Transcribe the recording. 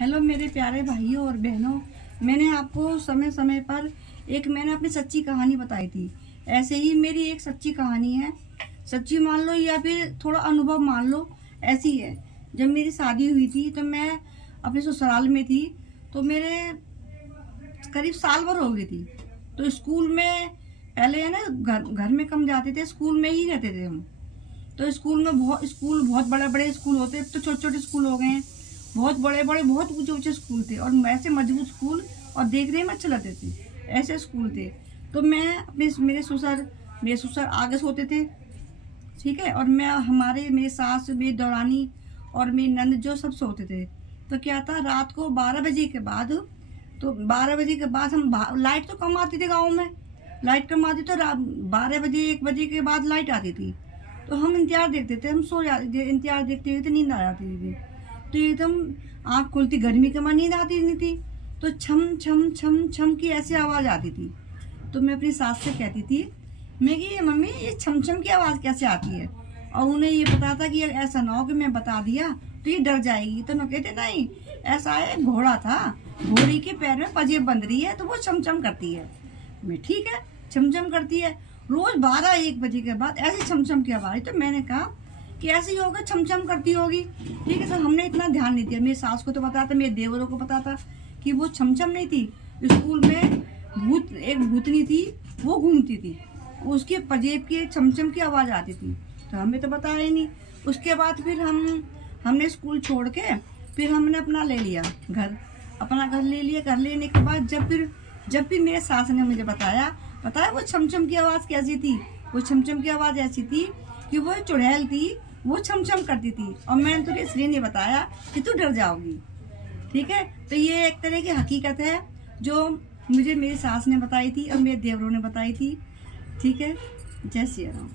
Hello मेरे प्यारे भाइयों और बहनों, मैंने आपको समय समय पर मैंने अपनी सच्ची कहानी बताई थी। ऐसे ही मेरी एक सच्ची कहानी है, सच्ची मान लो या फिर थोड़ा अनुभव मान लो। ऐसी है, जब मेरी शादी हुई थी तो मैं अपने ससुराल में थी। तो मेरे करीब साल भर हो गई थी। तो स्कूल में पहले है ना, घर में कम जाते थे, स्कूल में ही रहते थे हम। तो स्कूल में बहुत बड़े बड़े स्कूल होते, अब तो छोटे छोटे स्कूल हो गए हैं। बहुत बड़े बड़े बहुत ऊंचे ऊंचे स्कूल थे और ऐसे मजबूत स्कूल, और देखने में अच्छे लगते थे, ऐसे स्कूल थे। तो मैं अपने मेरे ससुर आगे सोते थे, ठीक है, और मेरी सास, मेरी दौरानी और मेरी नंद जो सब सोते थे। तो क्या था, रात को 12 बजे के बाद, तो 12 बजे के बाद हम लाइट तो कम आती थी गाँव में, लाइट कम आती तो 12 बजे 1 बजे के बाद लाइट आती थी। तो हम इंतजार देखते थे, हम सो जाते, इंतजार देखते देखते नींद आ जाती थी। तो एकदम आँख खुलती, गर्मी के बाद नींद आती नहीं थी, तो छम छम छम छम की ऐसी आवाज़ आती थी। तो मैं अपनी सास से कहती थी, मैं कि मम्मी ये छम छम की आवाज़ कैसे आती है। और उन्हें ये पता था कि ऐसा ना हो कि मैं बता दिया तो ये डर जाएगी। तो मैं कहते नहीं, ऐसा है, घोड़ा था, घोड़ी के पैर में पंजेब बंध रही है तो वो छम छम करती है। मैं ठीक है, छम छम करती है। रोज 12-1 बजे के बाद ऐसी छमछम की आवाज़। तो मैंने कहा कि ऐसी होगा, छमछम करती होगी, ठीक है। तो हमने इतना ध्यान नहीं दिया। मेरी सास को तो पता था, मेरे देवरों को पता था कि वो छमछम नहीं थी। स्कूल में एक भूतनी थी, वो घूमती थी, उसके पंजेब की छमछम की आवाज़ आती थी। तो हमें तो बताया ही नहीं। उसके बाद फिर हमने स्कूल छोड़ के फिर हमने अपना ले लिया अपना घर ले लिया। घर लेने के बाद जब फिर मेरे सास ने मुझे बताया वो छमछम की आवाज़ कैसी थी। वो छमछम की आवाज़ ऐसी थी कि वो चुड़ैल थी, वो छमछम करती थी। और मैंने तुझे इसलिए नहीं बताया कि तू डर जाओगी, ठीक है। तो ये एक तरह की हकीकत है जो मुझे मेरी सास ने बताई थी और मेरे देवरों ने बताई थी, ठीक है। जय श्री राम।